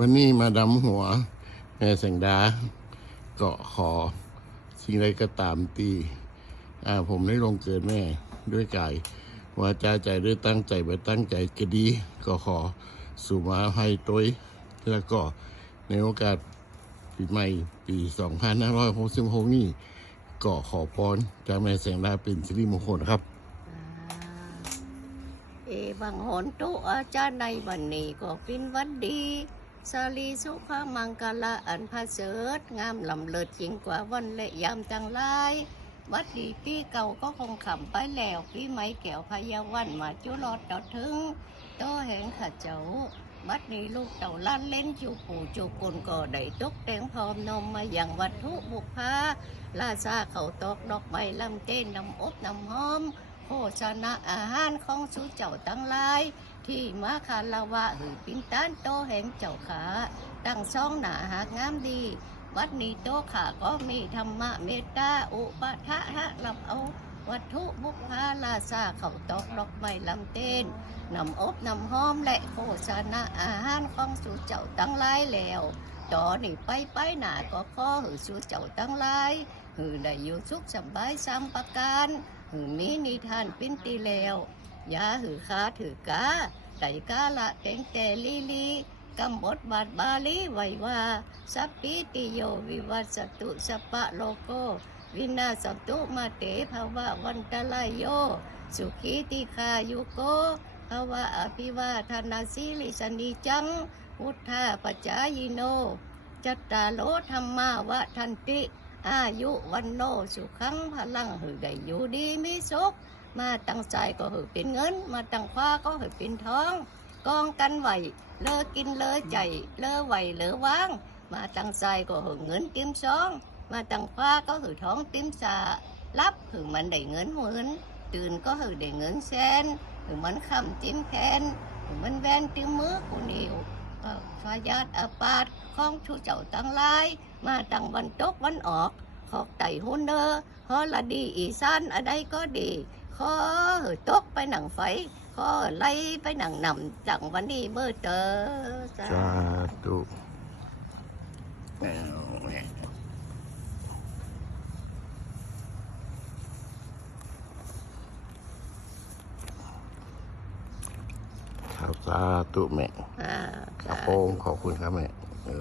วันนี้มาดำหัวแม่แสงดา เกาะขอสิ่งใดก็ตามตีอ่าผมได้ลงเกิดแม่ด้วยกายวาจาใจด้วยตั้งใจไปตั้งใจก็ดีก็ขอสู่มาให้ตัวแล้วก็ในโอกาสปีใหม่ปี 2566 นี้ก็ขอพรจากแม่แสงดาเป็นสิริมงคลครับเอวังหอนโตอาจารย์ในวันนี้ก็เป็นวันดี สาลีสุขมังกละอันพาเสริฐงามลำเลิศยิ่งกว่าวันและยามจังไรวัดดีปีเก่าก็คงขำไปแล้วปีใหม่แก้วพยาวันมาจุรอดดอดถึงโตแห่งข้าเจ้าบัดนี้ลูกเต่าล้านเล่นจูปู่จูกลก็ได้ตกแต่งพร้อมนมมาอย่างวัตถุบุพาลาซาเขาตอกดอกไม้ลำเต้นนำอบนำหอมโภชนะอาหารของสูเจ้าตั้งลาย ที่มาคาราวะหือปินต้านโตแห่งเจ้าขาตั้งซ่องหนาหากงามดี วัดนี้โตขาก็มีธรรมะเมตตาอุปะทะหะรับเอา วัตถุบุพาลาซาเขาตอกดอกไม้ลำเต้นนำอบนำหอมและโภชนะอาหารของสูเจ้าตั้งหลายแล้วต่อนี่ไปไปหนาก็ขอหือสูเจ้าตั้งหลายหือได้อยู่สุขสบายสามประการหือมีนิทานปิ้นตีแล้ว ยาหือคาถือกาไดกาละเต็งแต่ลีลีกำบทบาทบาลีไว้ว่าสัพพิติโยวิวัสตุสปะโลโก วินาสตุมาเตภาวะวันตะลายโย สุขีติคายุโกภาวะอภิวาทนาสิลิสนิจัง พุทธาปจายโน จัตตาโลธรรมาวะทันติ อายุวันโนสุขังพลังหือได้อยู่ดีมีสุข มาตั้งใจก็หือเป็นเงิน มาตั้งคว้าก็หือเป็นทองกองกันไหวเลอกินเลอใจเลอไหวเลอว่าง มาตั้งใจก็หือเงินเต็มซอง มาตั้งคว้าก็หือท้องเต็มสารับหือมันได้เงินหมื่นตื่นก็หือได้เงินแสนหือมันคำจิ้มแขนหือมันแวนติ้มมือกูนิวฟาญาตอาปาดข้องชูเจ้าตั้งหลาย มาตั้งวันตกวันออก ขอกไต่หุ่นเนอฮอละดีอีสานอะไรก็ดี ขอตกไปหนังไฟขอไล่ไปหนังนำจังวันนี้เบอร์เตอสาสาธุครับสาธุแม่อ่าครัค่ะบผมขอบคุณครับแม่